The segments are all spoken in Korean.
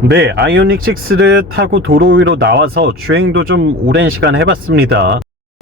네, 아이오닉 6를 타고 도로 위로 나와서 주행도 좀 오랜 시간 해봤습니다.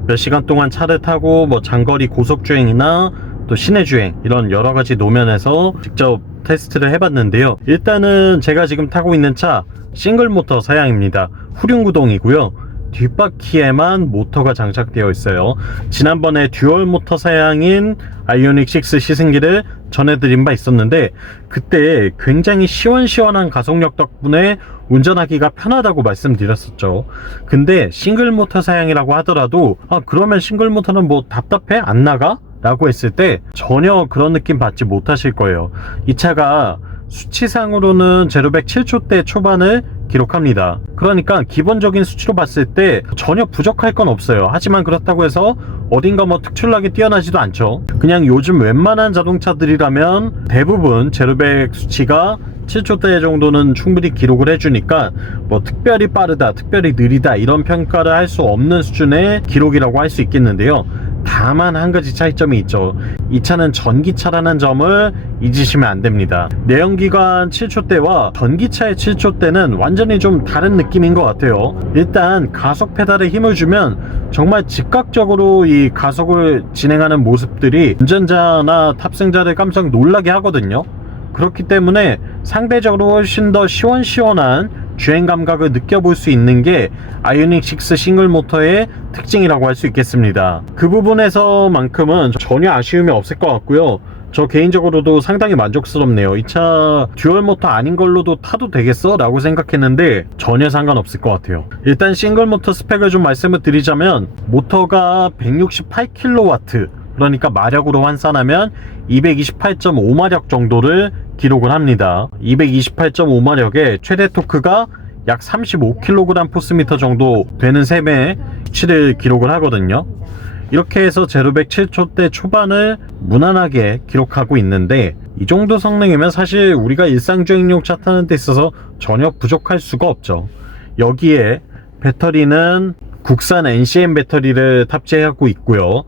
몇 시간 동안 차를 타고 장거리 고속주행이나 또 시내주행 이런 여러가지 노면에서 직접 테스트를 해봤는데요. 일단은 제가 지금 타고 있는 차 싱글모터 사양입니다. 후륜구동이고요. 뒷바퀴에만 모터가 장착되어 있어요. 지난번에 듀얼모터 사양인 아이오닉 6 시승기를 전해드린 바 있었는데, 그때 굉장히 시원시원한 가속력 덕분에 운전하기가 편하다고 말씀드렸었죠. 근데 싱글모터 사양이라고 하더라도 그러면 싱글모터는 답답해? 안 나가? 라고 했을 때 전혀 그런 느낌 받지 못하실 거예요. 이 차가 수치상으로는 제로백 7초대 초반을 기록합니다. 그러니까 기본적인 수치로 봤을 때 전혀 부족할 건 없어요. 하지만 그렇다고 해서 어딘가 특출나게 뛰어나지도 않죠. 그냥 요즘 웬만한 자동차들이라면 대부분 제로백 수치가 7초대 정도는 충분히 기록을 해주니까 특별히 빠르다, 특별히 느리다 이런 평가를 할 수 없는 수준의 기록이라고 할 수 있겠는데요. 다만 한 가지 차이점이 있죠. 이 차는 전기차라는 점을 잊으시면 안 됩니다. 내연기관 7초대와 전기차의 7초대는 완전히 좀 다른 느낌인 것 같아요. 일단 가속 페달에 힘을 주면 정말 즉각적으로 이 가속을 진행하는 모습들이 운전자나 탑승자를 깜짝 놀라게 하거든요. 그렇기 때문에 상대적으로 훨씬 더 시원시원한 주행 감각을 느껴볼 수 있는 게 아이오닉 6 싱글 모터의 특징이라고 할 수 있겠습니다. 그 부분에서만큼은 전혀 아쉬움이 없을 것 같고요. 저 개인적으로도 상당히 만족스럽네요. 이 차 듀얼 모터 아닌 걸로도 타도 되겠어? 라고 생각했는데 전혀 상관없을 것 같아요. 일단 싱글 모터 스펙을 좀 말씀을 드리자면, 모터가 168kW, 그러니까 마력으로 환산하면 228.5마력 정도를 기록을 합니다. 228.5마력의 최대 토크가 약 35kg/포스미터 정도 되는 셈의 수치를 기록을 하거든요. 이렇게 해서 제로백 7초대 초반을 무난하게 기록하고 있는데, 이 정도 성능이면 사실 우리가 일상주행용 차 타는 데 있어서 전혀 부족할 수가 없죠. 여기에 배터리는 국산 NCM 배터리를 탑재하고 있고요.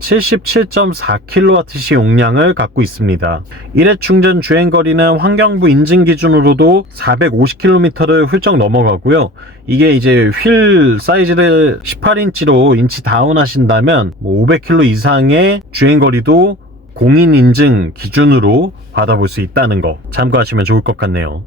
77.4kWh 용량을 갖고 있습니다. 1회 충전 주행거리는 환경부 인증 기준으로도 450km를 훌쩍 넘어가고요. 이게 이제 휠 사이즈를 18인치로 인치 다운 하신다면 500km 이상의 주행거리도 공인 인증 기준으로 받아볼 수 있다는 거 참고하시면 좋을 것 같네요.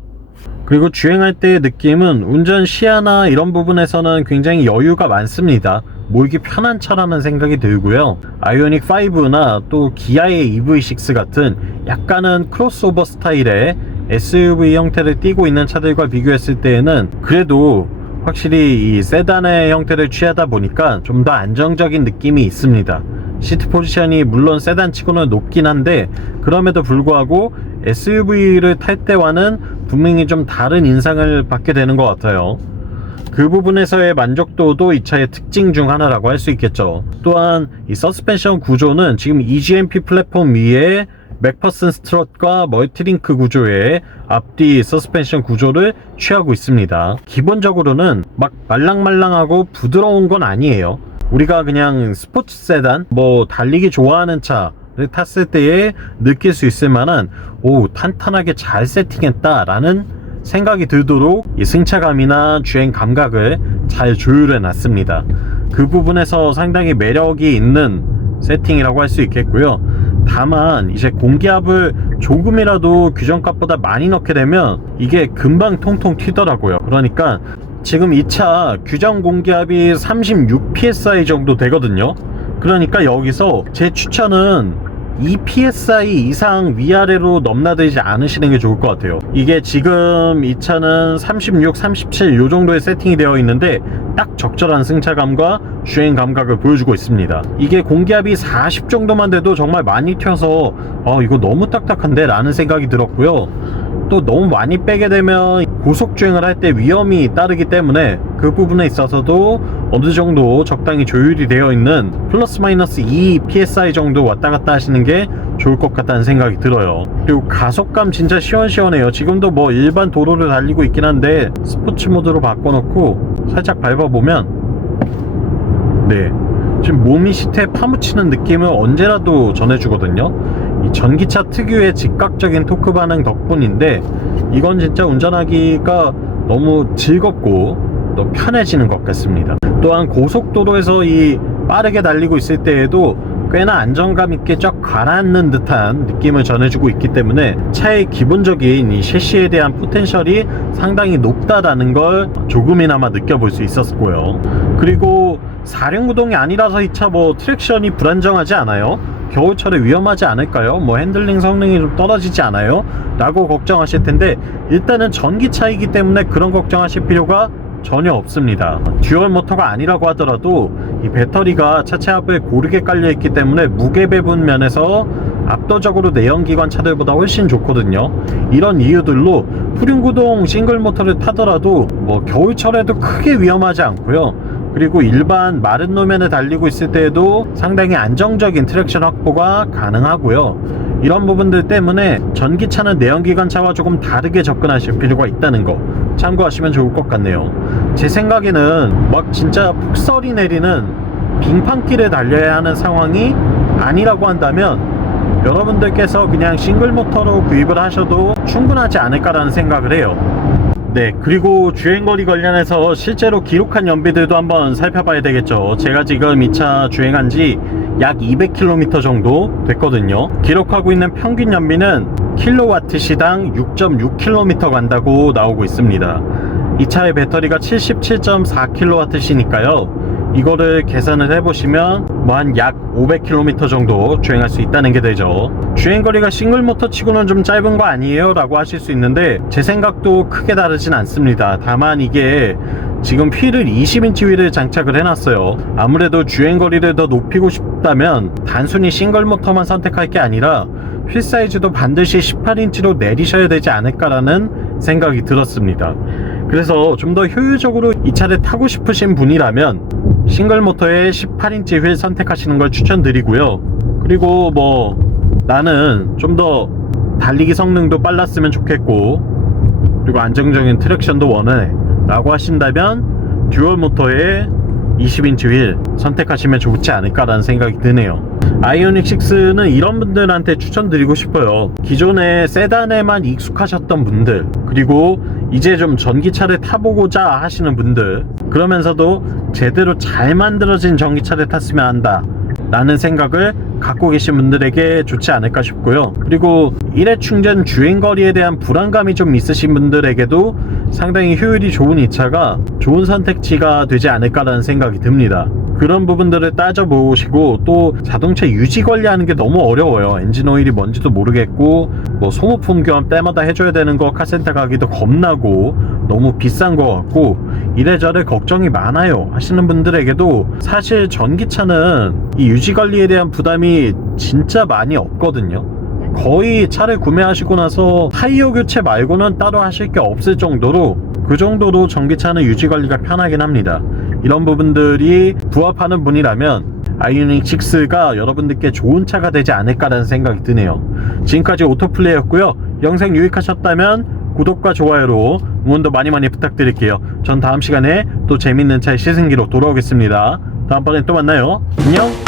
그리고 주행할 때의 느낌은 운전 시야나 이런 부분에서는 굉장히 여유가 많습니다. 몰기 편한 차라는 생각이 들고요. 아이오닉 5나 또 기아의 EV6 같은 약간은 크로스오버 스타일의 SUV 형태를 띠고 있는 차들과 비교했을 때에는 그래도 확실히 이 세단의 형태를 취하다 보니까 좀 더 안정적인 느낌이 있습니다. 시트 포지션이 물론 세단치고는 높긴 한데, 그럼에도 불구하고 SUV를 탈 때와는 분명히 좀 다른 인상을 받게 되는 것 같아요. 그 부분에서의 만족도도 이 차의 특징 중 하나라고 할 수 있겠죠. 또한 이 서스펜션 구조는 지금 EGMP 플랫폼 위에 맥퍼슨 스트럿과 멀티링크 구조의 앞뒤 서스펜션 구조를 취하고 있습니다. 기본적으로는 말랑말랑하고 부드러운 건 아니에요. 우리가 그냥 스포츠 세단, 달리기 좋아하는 차를 탔을 때에 느낄 수 있을 만한 탄탄하게 잘 세팅했다 라는 생각이 들도록 이 승차감이나 주행 감각을 잘 조율해 놨습니다. 그 부분에서 상당히 매력이 있는 세팅이라고 할 수 있겠고요. 다만 이제 공기압을 조금이라도 규정값보다 많이 넣게 되면 이게 금방 통통 튀더라고요. 그러니까 지금 이 차 규정 공기압이 36psi 정도 되거든요. 그러니까 여기서 제 추천은 2psi 이상 위아래로 넘나들지 않으시는 게 좋을 것 같아요. 이게 지금 이 차는 36, 37 요 정도의 세팅이 되어 있는데 딱 적절한 승차감과 주행 감각을 보여주고 있습니다. 이게 공기압이 40 정도만 돼도 정말 많이 튀어서 이거 너무 딱딱한데 라는 생각이 들었고요. 또 너무 많이 빼게 되면 고속주행을 할 때 위험이 따르기 때문에 그 부분에 있어서도 어느 정도 적당히 조율이 되어 있는 플러스 마이너스 2 psi 정도 왔다 갔다 하시는 게 좋을 것 같다는 생각이 들어요. 그리고 가속감 진짜 시원시원해요. 지금도 일반 도로를 달리고 있긴 한데 스포츠 모드로 바꿔놓고 살짝 밟아보면 지금 몸이 시트에 파묻히는 느낌을 언제라도 전해주거든요. 이 전기차 특유의 즉각적인 토크 반응 덕분인데 이건 진짜 운전하기가 너무 즐겁고 또 편해지는 것 같습니다. 또한 고속도로에서 이 빠르게 달리고 있을 때에도 꽤나 안정감 있게 쫙 가라앉는 듯한 느낌을 전해주고 있기 때문에 차의 기본적인 이 셰시에 대한 포텐셜이 상당히 높다라는 걸 조금이나마 느껴볼 수 있었고요. 그리고 4륜 구동이 아니라서 이 차 뭐 트랙션이 불안정하지 않아요? 겨울철에 위험하지 않을까요? 뭐 핸들링 성능이 좀 떨어지지 않아요? 라고 걱정하실 텐데, 일단은 전기차이기 때문에 그런 걱정하실 필요가 전혀 없습니다. 듀얼 모터가 아니라고 하더라도 이 배터리가 차체 앞에 고르게 깔려 있기 때문에 무게 배분 면에서 압도적으로 내연기관 차들보다 훨씬 좋거든요. 이런 이유들로 후륜구동 싱글 모터를 타더라도 뭐 겨울철에도 크게 위험하지 않고요. 그리고 일반 마른路面에 달리고 있을 때에도 상당히 안정적인 트랙션 확보가 가능하고요. 이런 부분들 때문에 전기차는 내연기관차와 조금 다르게 접근하실 필요가 있다는 거 참고하시면 좋을 것 같네요. 제 생각에는 막 진짜 폭설이 내리는 빙판길에 달려야 하는 상황이 아니라고 한다면 여러분들께서 그냥 싱글 모터로 구입을 하셔도 충분하지 않을까라는 생각을 해요. 네, 그리고 주행거리 관련해서 실제로 기록한 연비들도 한번 살펴봐야 되겠죠. 제가 지금 이 차 주행한 지 약 200km 정도 됐거든요. 기록하고 있는 평균 연비는 킬로와트 시당 6.6km 간다고 나오고 있습니다. 이 차의 배터리가 77.4kWh니까요. 이거를 계산을 해보시면 뭐 한 약 500km 정도 주행할 수 있다는 게 되죠. 주행거리가 싱글모터 치고는 좀 짧은 거 아니에요? 라고 하실 수 있는데 제 생각도 크게 다르진 않습니다. 다만 이게 지금 휠을 20인치 휠을 장착을 해놨어요. 아무래도 주행거리를 더 높이고 싶다면 단순히 싱글모터만 선택할 게 아니라 휠 사이즈도 반드시 18인치로 내리셔야 되지 않을까라는 생각이 들었습니다. 그래서 좀 더 효율적으로 이 차를 타고 싶으신 분이라면 싱글 모터의 18인치 휠 선택하시는 걸 추천드리고요. 그리고 뭐 나는 좀 더 달리기 성능도 빨랐으면 좋겠고 그리고 안정적인 트랙션도 원해 라고 하신다면 듀얼 모터의 20인치 휠 선택하시면 좋지 않을까라는 생각이 드네요. 아이오닉 6는 이런 분들한테 추천드리고 싶어요. 기존에 세단에만 익숙하셨던 분들, 그리고 이제 좀 전기차를 타보고자 하시는 분들, 그러면서도 제대로 잘 만들어진 전기차를 탔으면 한다 라는 생각을 갖고 계신 분들에게 좋지 않을까 싶고요. 그리고 일회 충전 주행거리에 대한 불안감이 좀 있으신 분들에게도 상당히 효율이 좋은 이 차가 좋은 선택지가 되지 않을까라는 생각이 듭니다. 그런 부분들을 따져보시고, 또 자동차 유지 관리하는 게 너무 어려워요. 엔진 오일이 뭔지도 모르겠고 뭐 소모품 교환 때마다 해줘야 되는 거 카센터 가기도 겁나고 너무 비싼 거 같고 이래저래 걱정이 많아요 하시는 분들에게도 사실 전기차는 이 유지 관리에 대한 부담이 진짜 많이 없거든요. 거의 차를 구매하시고 나서 타이어 교체 말고는 따로 하실 게 없을 정도로, 그 정도로 전기차는 유지 관리가 편하긴 합니다. 이런 부분들이 부합하는 분이라면 아이오닉 6가 여러분들께 좋은 차가 되지 않을까라는 생각이 드네요. 지금까지 오토플레이였고요. 영상 유익하셨다면 구독과 좋아요로 응원도 많이 부탁드릴게요. 전 다음 시간에 또 재밌는 차의 시승기로 돌아오겠습니다. 다음번에 또 만나요. 안녕.